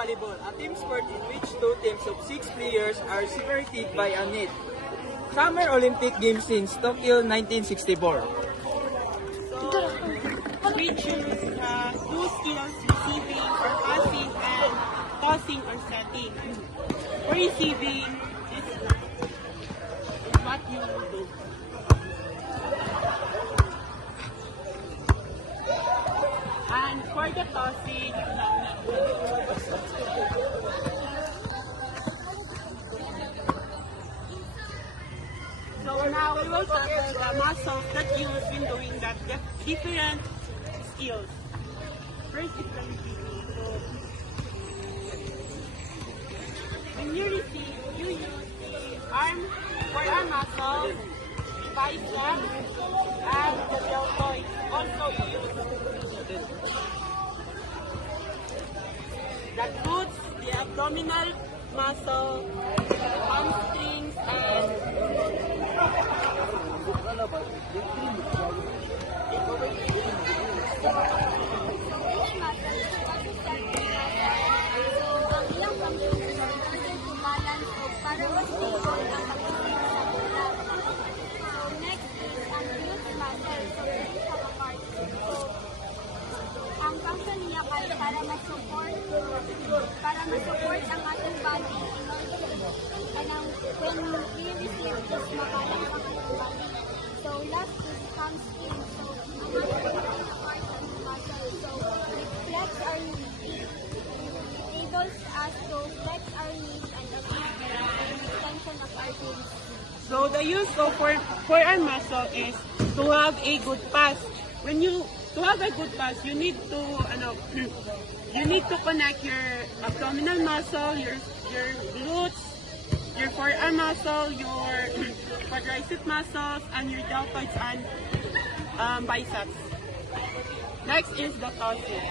volleyball, a team sport in which two teams of 6 players are separated by a net. Summer Olympic Games since Tokyo 1964. We choose two skills, receiving or passing, and tossing or setting. For receiving, this is what you will do. And for the tossing, so now we will cover the muscles that you use when doing that, the different skills. First is the receiving. So when you receive, you use the forearm muscle, bicep, and the deltoid. Also you use the glutes, the abdominal muscle, hamstrings, and para mas stable ang pagkakas sa ulam. So next is ang glute muscle. So this is our part. Ang function niya ay para ma-support ang ating body in order when we receive this makalang ang ating body. So last is hamstring. So ang ating part ng muscle. So it flex our knees. Enables us to flex our knees and extension of our knees. so the use of forearm muscle is to have a good pass. To have a good pass, you need to you need to connect your abdominal muscle, your glutes, your forearm muscle, your quadricep muscles, and your deltoids and biceps. Next is the tossing.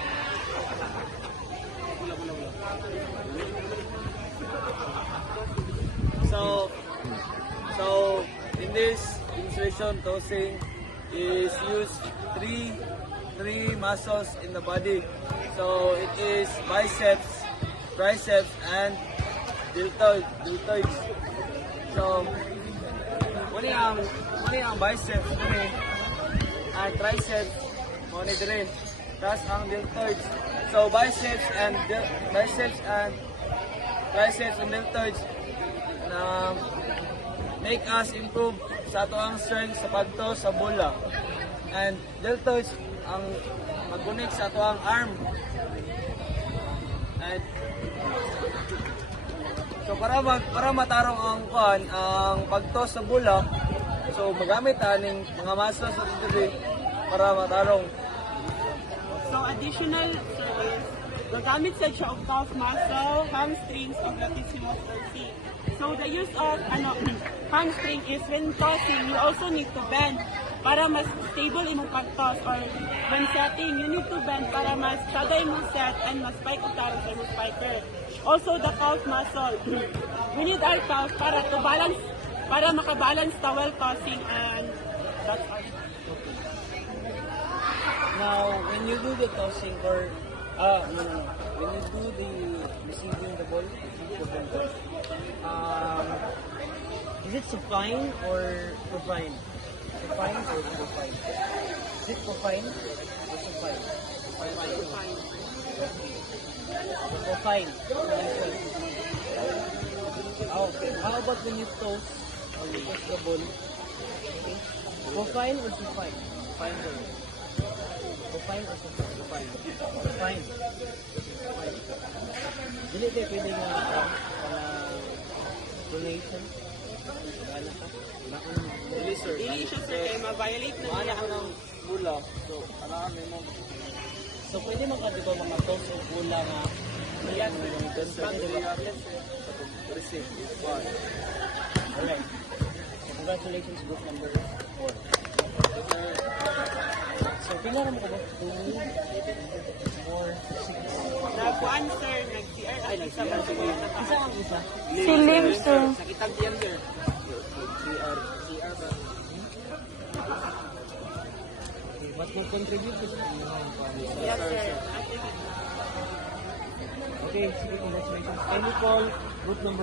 So in this demonstration, tossing is used three muscles in the body. So it is biceps, triceps, and deltoids. So muna ang biceps muna and triceps muna dire. Tapos ang deltoids. So biceps and triceps and deltoids na make us improve sa ato ang strength sa pagto sa bola. And deltoids ang mag-connect sa ato ang arm. And so para matarong ang pagto sa bola, so magamit aning mga muscles sa dili para matarong. So additional is gagamit sa siya of calf muscle, hamstrings, and latissimus dorsi. So the use of hamstring is when tossing, you also need to bend para mas stable imong pag-toss, or when setting, you need to bend para mas sada imong set and mas spike utaro sa imong spiker. Also the calf muscle. We need our calf para makabalance the while tossing, and that's all. Now, when you do the tossing or when you do the receiving the ball, is it supine or profine? Supine or profine? Is it profine or supine? Profine. Okay. How about when you toss the ball? Okay. Profine or supine? Fine. Profine or supine? Profine. Dili tayo pwede nga donation. Wala ka. Dili sir. Dili siya sir, kaya ma-violate na niya ang bula. So, mo. So, pwede makadiba mga toss o bula nga yes, sir. Receive. Alright. So, congratulations, group number 4. So, pila na mo ka ba? 2, 4, 6. Nag-1 sir, nag-CR, ay nag-CR. Isa ang isa? Si Lim, sir. Nakitag diyan, sir. CR ba? What will contribute to Yes sir. Okay, sige, congratulations. Can you call group number